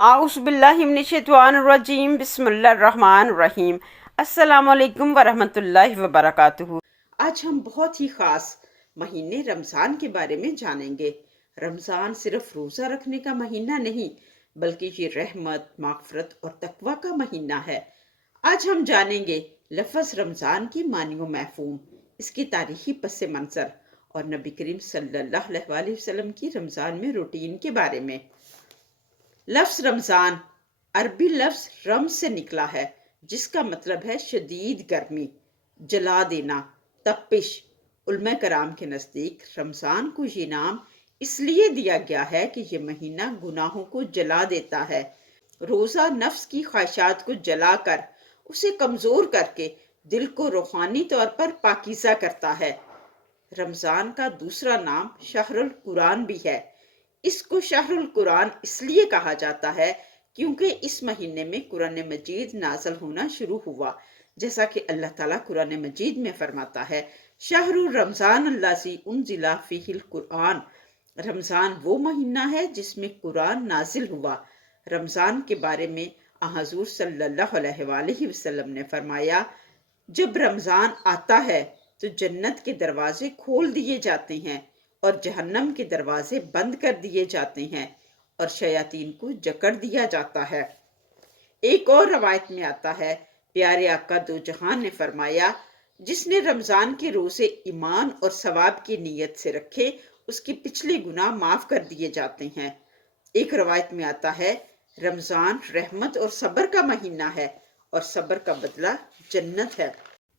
اعوذ باللہ من الشیطان الرجیم، بسم اللہ الرحمن الرحیم۔ السلام علیکم ورحمۃ اللہ وبرکاتہ۔ آج ہم بہت ہی خاص مہینے رمضان کے بارے میں جانیں گے۔ رمضان صرف روزہ رکھنے کا مہینہ نہیں، بلکہ یہ رحمت، مغفرت اور تقوی کا مہینہ ہے۔ آج ہم جانیں گے لفظ رمضان کی معنی و مفہوم، اس کی تاریخی پس منظر اور نبی کریم صلی اللہ علیہ وآلہ وسلم کی رمضان میں روٹین کے بارے میں۔ لفظ رمضان عربی لفظ رمز سے نکلا ہے، جس کا مطلب ہے شدید گرمی، جلا دینا، تپش۔ علماء کرام کے نزدیک رمضان کو یہ نام اس لیے دیا گیا ہے کہ یہ مہینہ گناہوں کو جلا دیتا ہے۔ روزہ نفس کی خواہشات کو جلا کر اسے کمزور کر کے دل کو روحانی طور پر پاکیزہ کرتا ہے۔ رمضان کا دوسرا نام شہر القرآن بھی ہے۔ اس کو شہر القرآن اس لیے کہا جاتا ہے کیونکہ اس مہینے میں قرآن مجید نازل ہونا شروع ہوا، جیسا کہ اللہ تعالیٰ قرآن مجید میں فرماتا ہے شہر رمضان الذی انزل فیہ القرآن۔ رمضان وہ مہینہ ہے جس میں قرآن نازل ہوا۔ رمضان کے بارے میں حضور صلی اللہ علیہ وآلہ وسلم نے فرمایا، جب رمضان آتا ہے تو جنت کے دروازے کھول دیے جاتے ہیں اور جہنم کے دروازے بند کر دیے جاتے ہیں اور شیاطین کو جکڑ دیا جاتا ہے۔ ایک اور روایت میں آتا ہے، پیارے آقا دو جہان نے فرمایا، جس نے رمضان کے روزے ایمان اور ثواب کی نیت سے رکھے، اس کی پچھلے گناہ معاف کر دیے جاتے ہیں۔ ایک روایت میں آتا ہے، رمضان رحمت اور صبر کا مہینہ ہے اور صبر کا بدلہ جنت ہے۔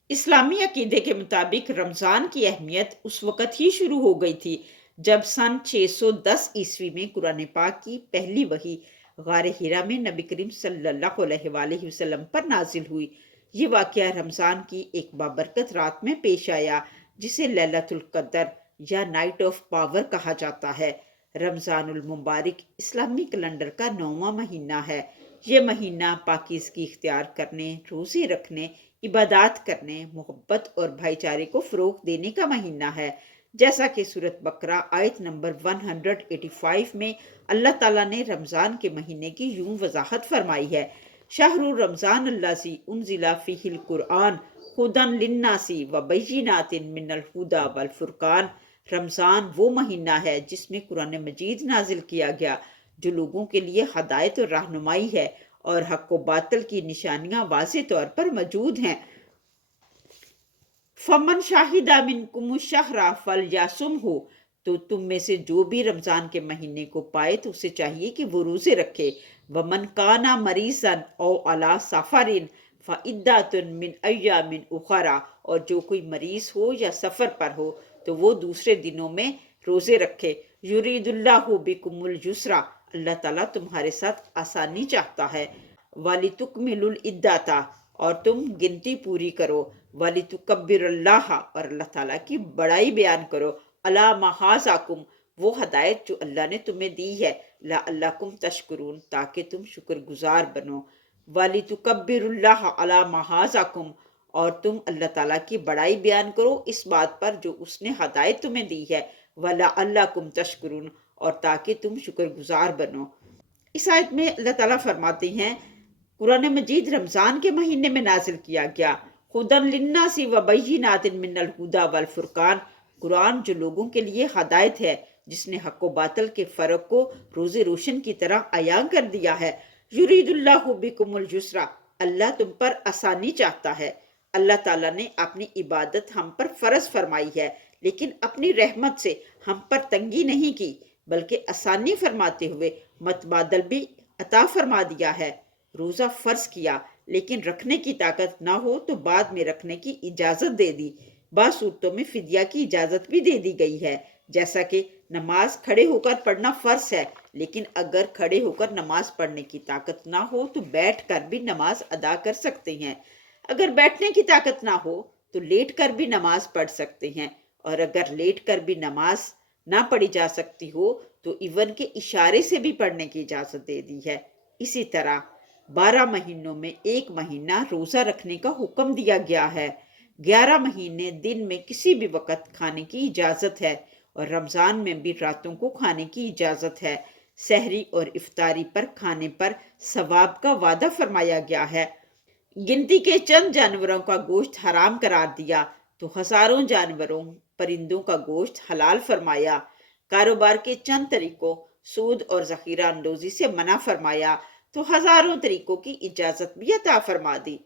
اسلامی عقیدے کے مطابق رمضان کی اہمیت اس وقت ہی شروع ہو گئی تھی جب سن 610 عیسوی میں قرآن پاک کی پہلی وحی غار حرا میں نبی کریم صلی اللہ علیہ وآلہ وسلم پر نازل ہوئی۔ یہ واقعہ رمضان کی ایک بابرکت رات میں پیش آیا جسے لیلۃ القدر یا نائٹ آف پاور کہا جاتا ہے۔ رمضان المبارک اسلامی کیلنڈر کا 9واں مہینہ ہے۔ یہ مہینہ پاکیزگی اختیار کرنے، روزے رکھنے، عبادات کرنے، محبت اور بھائی چارے کو فروغ دینے کا مہینہ ہے، جیسا کہ سورۃ بقرہ آیت نمبر 185 میں اللہ تعالیٰ نے رمضان کے مہینے کی یوں وضاحت فرمائی ہے، شہر رمضان الذی انزل فیہ القرآن ھدی للناس وبینات من الھدی والفرقان۔ رمضان وہ مہینہ ہے جس میں قرآن مجید نازل کیا گیا، جو لوگوں کے لیے ہدایت اور رہنمائی ہے اور حق و باطل کی نشانیاں واضح طور پر موجود ہیں۔ فمن شاہد منکم الشہر فلیصمہ، تو تم میں سے جو بھی رمضان کے مہینے کو پائے تو اسے چاہیے کہ وہ روزے رکھے۔ ومن کان مریضا او علی سفر فعدۃ من ایام اخر، اور جو کوئی مریض ہو یا سفر پر ہو تو وہ دوسرے دنوں میں روزے رکھے۔ یرید اللہ بکم الیسر، اللہ تعالیٰ تمہارے ساتھ آسانی چاہتا ہے۔ وَلِتُکْمِلُوا الْعِدَّةَ، اور تم گنتی پوری کرو۔ وَلِتُکَبِّرُوا اللَّهَ، اور اللہ تعالیٰ کی بڑائی بیان کرو۔ عَلَىٰ مَا هَدَاکُمْ، وہ ہدایت جو اللہ نے تمہیں دی ہے۔ لَعَلَّکُمْ تشکرون، تاکہ تم شکر گزار بنو۔ وَلِتُکَبِّرُوا اللَّهَ عَلَىٰ مَا هَدَاکُمْ، اور تم اللہ تعالیٰ کی بڑائی بیان کرو اس بات پر جو اس نے ہدایت تمہیں دی ہے۔ وَلَعَلَّکُمْ تشکرون، اور تاکہ تم شکر گزار بنو۔ اس آیت میں اللہ تعالیٰ فرماتے ہیں قرآن مجید رمضان کے مہینے میں نازل کیا گیا، ھدی للناس وبینات من الھدی والفرقان۔ قرآن جو لوگوں کے لیے ہدایت ہے، جس نے حق و باطل کے فرق کو روز روشن کی طرح عیاں کر دیا ہے۔ یرید اللہ بکم الیسر، اللہ تم پر آسانی چاہتا ہے۔ اللہ تعالیٰ نے اپنی عبادت ہم پر فرض فرمائی ہے، لیکن اپنی رحمت سے ہم پر تنگی نہیں کی، بلکہ آسانی فرماتے ہوئے متبادل بھی عطا فرما دیا ہے۔ روزہ فرض کیا، لیکن رکھنے کی طاقت نہ ہو تو بعد میں رکھنے کی اجازت دے دی۔ بعض صورتوں میں فدیہ کی اجازت بھی دے دی گئی ہے، جیسا کہ نماز کھڑے ہو کر پڑھنا فرض ہے، لیکن اگر کھڑے ہو کر نماز پڑھنے کی طاقت نہ ہو تو بیٹھ کر بھی نماز ادا کر سکتے ہیں۔ اگر بیٹھنے کی طاقت نہ ہو تو لیٹ کر بھی نماز پڑھ سکتے ہیں، اور اگر لیٹ کر بھی نماز نہ پڑھی جا سکتی ہو تو ایون کے اشارے سے بھی پڑھنے کی اجازت دے دی ہے۔ اسی طرح 12 مہینوں میں ایک مہینہ روزہ رکھنے کا حکم دیا گیا ہے۔ 11 مہینے دن میں کسی بھی وقت کھانے کی اجازت ہے، اور رمضان میں بھی راتوں کو کھانے کی اجازت ہے۔ سحری اور افطاری پر کھانے پر ثواب کا وعدہ فرمایا گیا ہے۔ گنتی کے چند جانوروں کا گوشت حرام قرار دیا تو ہزاروں جانوروں پرندوں کا گوشت حلال فرمایا۔ کاروبار کے چند طریقوں سود اور ذخیرہ اندوزی سے منع فرمایا تو ہزاروں طریقوں کی اجازت بھی عطا فرما دی۔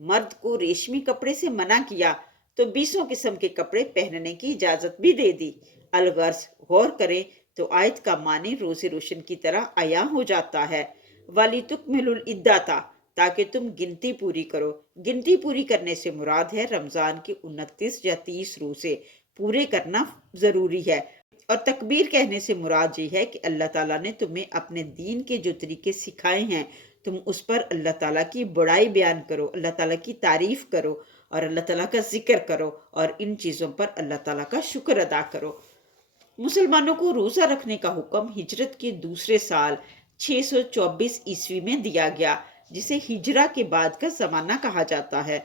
مرد کو ریشمی کپڑے سے منع کیا تو 20 قسم کے کپڑے پہننے کی اجازت بھی دے دی۔ الغرض غور کریں تو آیت کا معنی روزے روشن کی طرح عیاں ہو جاتا ہے۔ وَلِتُکْمِلُوا الْعِدَّةَ تاکہ تم گنتی پوری کرو۔ گنتی پوری کرنے سے مراد ہے رمضان کے 29 یا 30 روزے پورے کرنا ضروری ہے، اور تکبیر کہنے سے مراد یہ ہے کہ اللہ تعالیٰ نے تمہیں اپنے دین کے جو طریقے سکھائے ہیں تم اس پر اللہ تعالیٰ کی بڑائی بیان کرو، اللہ تعالیٰ کی تعریف کرو اور اللہ تعالیٰ کا ذکر کرو، اور ان چیزوں پر اللہ تعالیٰ کا شکر ادا کرو۔ مسلمانوں کو روزہ رکھنے کا حکم ہجرت کے دوسرے سال 624 عیسوی میں دیا گیا، جسے ہجرہ کے بعد کا زمانہ کہا جاتا ہے۔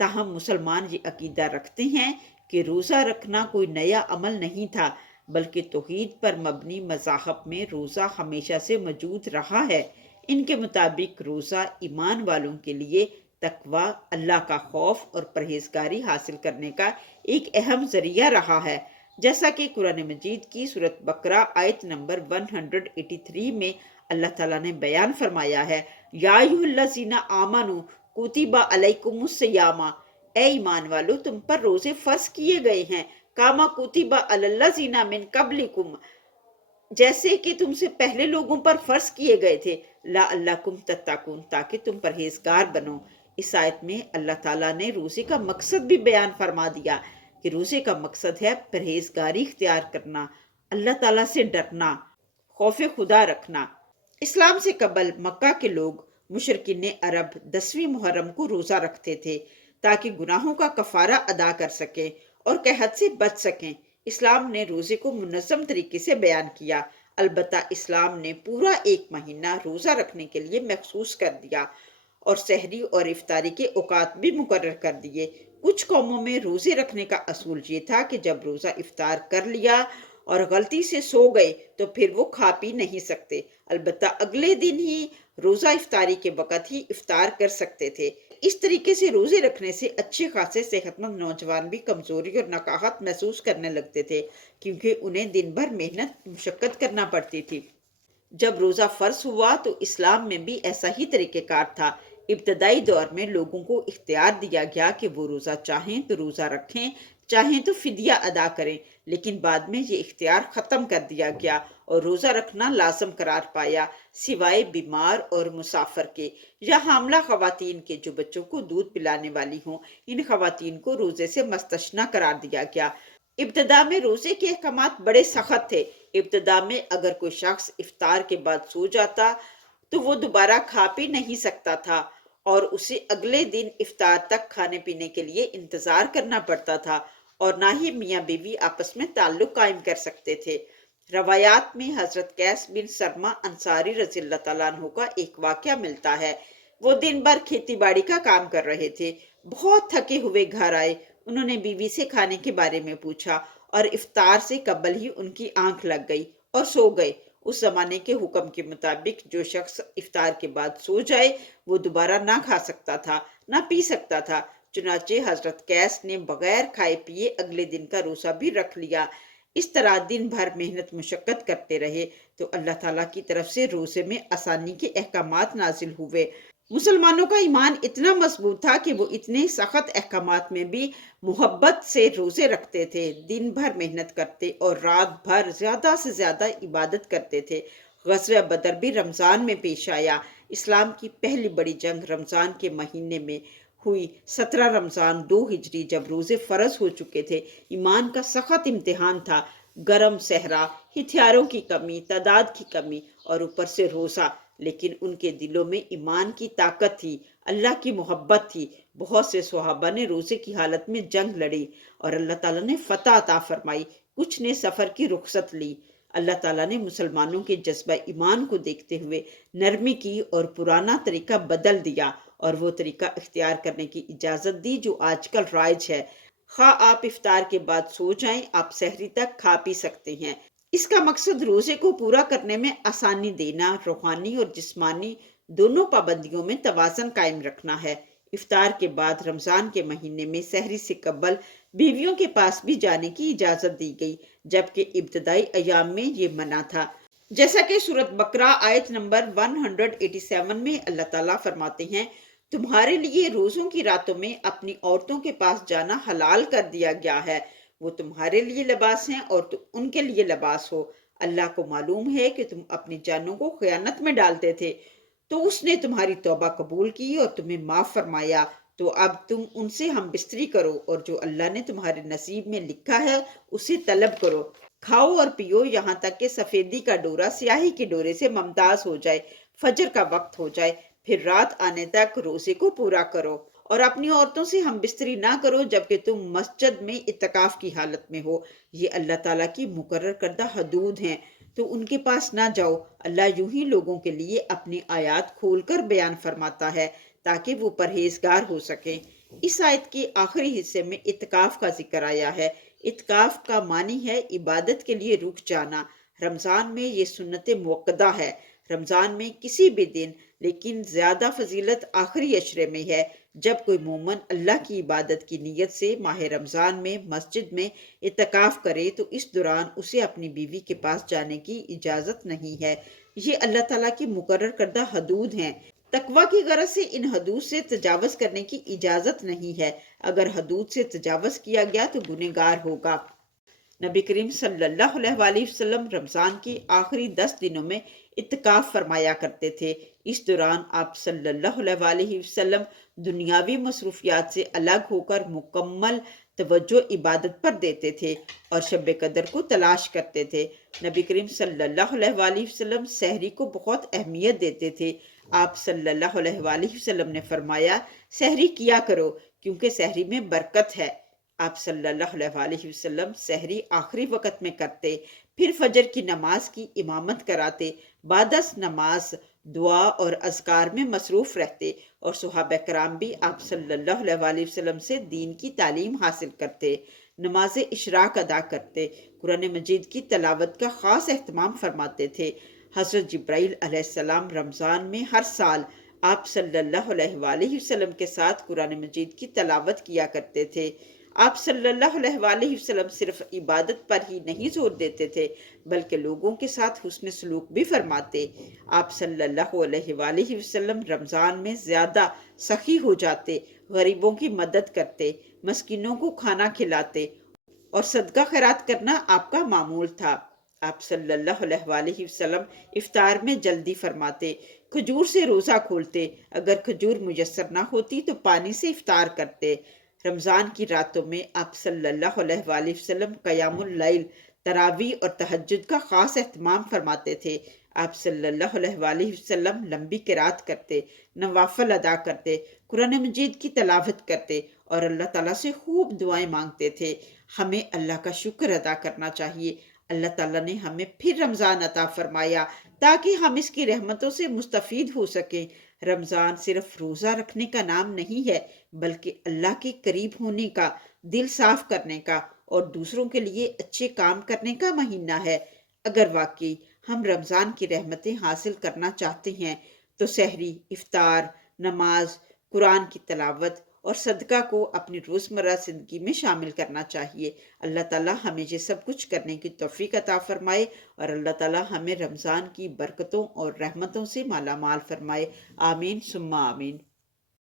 تاہم مسلمان یہ عقیدہ رکھتے ہیں کہ روزہ رکھنا کوئی نیا عمل نہیں تھا، بلکہ توحید پر مبنی مذاہب میں روزہ ہمیشہ سے موجود رہا ہے۔ ان کے مطابق روزہ ایمان والوں کے لیے تقوی، اللہ کا خوف اور پرہیزگاری حاصل کرنے کا ایک اہم ذریعہ رہا ہے، جیسا کہ قرآن مجید کی سورۃ بقرہ آیت نمبر 183 میں اللہ تعالیٰ نے بیان فرمایا ہے، یا ایھا الذین آمنوا کتب علیکم الصیام، اے ایمان والو تم پر روزے فرض کیے گئے ہیں، کاما کتب علی الذین من قبلکم، جیسے کہ تم سے پہلے لوگوں پر فرض کیے گئے تھے، لعلکم تتقون تاکہ تم پرہیزگار بنو۔ اس آیت میں اللہ تعالیٰ نے روزے کا مقصد بھی بیان فرما دیا کہ روزے کا مقصد ہے پرہیزگاری اختیار کرنا، اللہ تعالیٰ سے ڈرنا، خوف خدا رکھنا۔ اسلام سے قبل مکہ کے لوگ مشرکین عرب 10ویں محرم کو روزہ رکھتے تھے تاکہ گناہوں کا کفارہ ادا کر سکیں اور قحط سے بچ سکیں۔ اسلام نے روزے کو منظم طریقے سے بیان کیا، البتہ اسلام نے پورا ایک مہینہ روزہ رکھنے کے لیے مخصوص کر دیا اور سحری اور افطاری کے اوقات بھی مقرر کر دیے۔ کچھ قوموں میں روزے رکھنے کا اصول یہ تھا کہ جب روزہ افطار کر لیا اور غلطی سے سو گئے تو پھر وہ کھا پی نہیں سکتے، البتہ اگلے دن ہی روزہ افطاری کے وقت ہی افطار کر سکتے تھے۔ اس طریقے سے روزے رکھنے سے اچھے خاصے صحت مند نوجوان بھی کمزوری اور نقاہت محسوس کرنے لگتے تھے، کیونکہ انہیں دن بھر محنت مشقت کرنا پڑتی تھی۔ جب روزہ فرض ہوا تو اسلام میں بھی ایسا ہی طریقہ کار تھا۔ ابتدائی دور میں لوگوں کو اختیار دیا گیا کہ وہ روزہ چاہیں تو روزہ رکھیں، چاہیں تو فدیہ ادا کریں، لیکن بعد میں یہ اختیار ختم کر دیا گیا اور روزہ رکھنا لازم قرار پایا، سوائے بیمار اور مسافر کے یا حاملہ خواتین کے جو بچوں کو دودھ پلانے والی ہوں۔ ان خواتین کو روزے سے مستثنی قرار دیا گیا۔ ابتدا میں روزے کے احکامات بڑے سخت تھے۔ ابتدا میں اگر کوئی شخص افطار کے بعد سو جاتا تو وہ دوبارہ کھا پی نہیں سکتا تھا اور اسے اگلے دن افطار تک کھانے پینے کے لیے انتظار کرنا پڑتا تھا، اور نہ ہی میاں بیوی آپس میں تعلق قائم کر سکتے تھے۔ روایات میں حضرت قیس بن سرمہ انصاری رضی اللہ تعالیٰ عنہ کا ایک واقعہ ملتا ہے۔ وہ دن بھر کھیتی باڑی کا کام کر رہے تھے، بہت تھکے ہوئے گھر آئے۔ انہوں نے بیوی سے کھانے کے بارے میں پوچھا اور افطار سے قبل ہی ان کی آنکھ لگ گئی اور سو گئے۔ اس زمانے کے حکم کے مطابق جو شخص افطار کے بعد سو جائے وہ دوبارہ نہ کھا سکتا تھا، نہ پی سکتا تھا۔ چنانچہ حضرت قیس نے بغیر کھائے پیے اگلے دن کا روزہ بھی رکھ لیا۔ اس طرح دن بھر محنت مشقت کرتے رہے تو اللہ تعالیٰ کی طرف سے روزے میں آسانی کے احکامات نازل ہوئے۔ مسلمانوں کا ایمان اتنا مضبوط تھا کہ وہ اتنے سخت احکامات میں بھی محبت سے روزے رکھتے تھے، دن بھر محنت کرتے اور رات بھر زیادہ سے زیادہ عبادت کرتے تھے۔ غزوہ بدر بھی رمضان میں پیش آیا۔ اسلام کی پہلی بڑی جنگ رمضان کے مہینے میں ہوئی۔ 17 رمضان 2 ہجری جب روزے فرض ہو چکے تھے۔ ایمان کا سخت امتحان تھا، گرم صحرا، ہتھیاروں کی کمی، تعداد کی کمی اور اوپر سے روزہ، لیکن ان کے دلوں میں ایمان کی طاقت تھی، اللہ کی محبت تھی۔ بہت سے صحابہ نے روزے کی حالت میں جنگ لڑی اور اللہ تعالیٰ نے فتح عطا فرمائی، کچھ نے سفر کی رخصت لی۔ اللہ تعالیٰ نے مسلمانوں کے جذبہ ایمان کو دیکھتے ہوئے نرمی کی اور پرانا طریقہ بدل دیا اور وہ طریقہ اختیار کرنے کی اجازت دی جو آج کل رائج ہے۔ خواہ آپ افطار کے بعد سو جائیں، آپ سحری تک کھا پی سکتے ہیں۔ اس کا مقصد روزے کو پورا کرنے میں آسانی دینا، روحانی اور جسمانی دونوں پابندیوں میں توازن قائم رکھنا ہے۔ افطار کے بعد رمضان کے مہینے میں سحری سے قبل بیویوں کے پاس بھی جانے کی اجازت دی گئی، جبکہ ابتدائی ایام میں یہ منع تھا۔ جیسا کہ سورۃ بقرہ آیت نمبر 187 میں اللہ تعالیٰ فرماتے ہیں، تمہارے لیے روزوں کی راتوں میں اپنی عورتوں کے پاس جانا حلال کر دیا گیا ہے، وہ تمہارے لیے لباس ہیں اور تم ان کے لیے لباس ہو۔ اللہ کو معلوم ہے کہ تم اپنی جانوں کو خیانت میں ڈالتے تھے، تو اس نے تمہاری توبہ قبول کی اور تمہیں معاف فرمایا، تو اب تم ان سے ہم بستری کرو اور جو اللہ نے تمہارے نصیب میں لکھا ہے اسے طلب کرو۔ کھاؤ اور پیو یہاں تک کہ سفیدی کا ڈورا سیاہی کے ڈورے سے ممتاز ہو جائے، فجر کا وقت ہو جائے، پھر رات آنے تک روزے کو پورا کرو، اور اپنی عورتوں سے ہم بستری نہ کرو جبکہ تم مسجد میں اعتکاف کی حالت میں ہو۔ یہ اللہ تعالیٰ کی مقرر کردہ حدود ہیں، تو ان کے پاس نہ جاؤ۔ اللہ یوں ہی لوگوں کے لیے اپنی آیات کھول کر بیان فرماتا ہے تاکہ وہ پرہیزگار ہو سکیں۔ اس آیت کے آخری حصے میں اعتکاف کا ذکر آیا ہے۔ اعتکاف کا معنی ہے عبادت کے لیے رک جانا۔ رمضان میں یہ سنت موقدہ ہے۔ رمضان میں کسی بھی دن، لیکن زیادہ فضیلت آخری عشرے میں ہے، جب کوئی مومن اللہ کی عبادت کی نیت سے ماہ رمضان میں مسجد میں اعتکاف کرے تو اس دوران اسے اپنی بیوی کے پاس جانے کی اجازت نہیں ہے۔ یہ اللہ تعالیٰ کی مقرر کردہ حدود ہیں۔ تقویٰ کی غرض سے ان حدود سے تجاوز کرنے کی اجازت نہیں ہے۔ اگر حدود سے تجاوز کیا گیا تو گنہگار ہوگا۔ نبی کریم صلی اللہ علیہ وآلہ وسلم رمضان کی آخری 10 دنوں میں اعتکاف فرمایا کرتے تھے۔ اس دوران آپ صلی اللہ علیہ وآلہ وسلم دنیاوی مصروفیات سے الگ ہو کر مکمل توجہ عبادت پر دیتے تھے اور شب قدر کو تلاش کرتے تھے۔ نبی کریم صلی اللہ علیہ وآلہ وسلم سحری کو بہت اہمیت دیتے تھے۔ آپ صلی اللہ علیہ وآلہ وسلم نے فرمایا، سحری کیا کرو کیونکہ سحری میں برکت ہے۔ آپ صلی اللہ علیہ وآلہ وسلم سحری آخری وقت میں کرتے، پھر فجر کی نماز کی امامت کراتے، بعد از نماز دعا اور اذکار میں مصروف رہتے، اور صحابہ کرام بھی آپ صلی اللہ علیہ وآلہ وسلم سے دین کی تعلیم حاصل کرتے، نماز اشراق ادا کرتے، قرآن مجید کی تلاوت کا خاص اہتمام فرماتے تھے۔ حضرت جبرائیل علیہ السلام رمضان میں ہر سال آپ صلی اللہ علیہ وآلہ وسلم کے ساتھ قرآن مجید کی تلاوت کیا کرتے تھے۔ آپ صلی اللہ علیہ وآلہ وسلم صرف عبادت پر ہی نہیں زور دیتے تھے بلکہ لوگوں کے ساتھ حسن سلوک بھی فرماتے۔ آپ صلی اللہ علیہ وآلہ وسلم رمضان میں زیادہ سخی ہو جاتے، غریبوں کی مدد کرتے، مسکینوں کو کھانا کھلاتے، اور صدقہ خیرات کرنا آپ کا معمول تھا۔ آپ صلی اللہ علیہ وآلہ وسلم افطار میں جلدی فرماتے، کھجور سے روزہ کھولتے، اگر کھجور میسر نہ ہوتی تو پانی سے افطار کرتے۔ رمضان کی راتوں میں آپ صلی اللہ علیہ وآلہ وسلم قیام اللیل، تراویح اور تہجد کا خاص اہتمام فرماتے تھے۔ آپ صلی اللہ علیہ وآلہ وسلم لمبی قرات کرتے، نوافل ادا کرتے، قرآن مجید کی تلاوت کرتے اور اللہ تعالیٰ سے خوب دعائیں مانگتے تھے۔ ہمیں اللہ کا شکر ادا کرنا چاہیے۔ اللہ تعالیٰ نے ہمیں پھر رمضان عطا فرمایا تاکہ ہم اس کی رحمتوں سے مستفید ہو سکیں۔ رمضان صرف روزہ رکھنے کا نام نہیں ہے بلکہ اللہ کے قریب ہونے کا، دل صاف کرنے کا اور دوسروں کے لیے اچھے کام کرنے کا مہینہ ہے۔ اگر واقعی ہم رمضان کی رحمتیں حاصل کرنا چاہتے ہیں تو سحری، افطار، نماز، قرآن کی تلاوت اور صدقہ کو اپنی روزمرہ زندگی میں شامل کرنا چاہیے۔ اللہ تعالیٰ ہمیں یہ سب کچھ کرنے کی توفیق عطا فرمائے اور اللہ تعالیٰ ہمیں رمضان کی برکتوں اور رحمتوں سے مالا مال فرمائے۔ آمین ثم آمین۔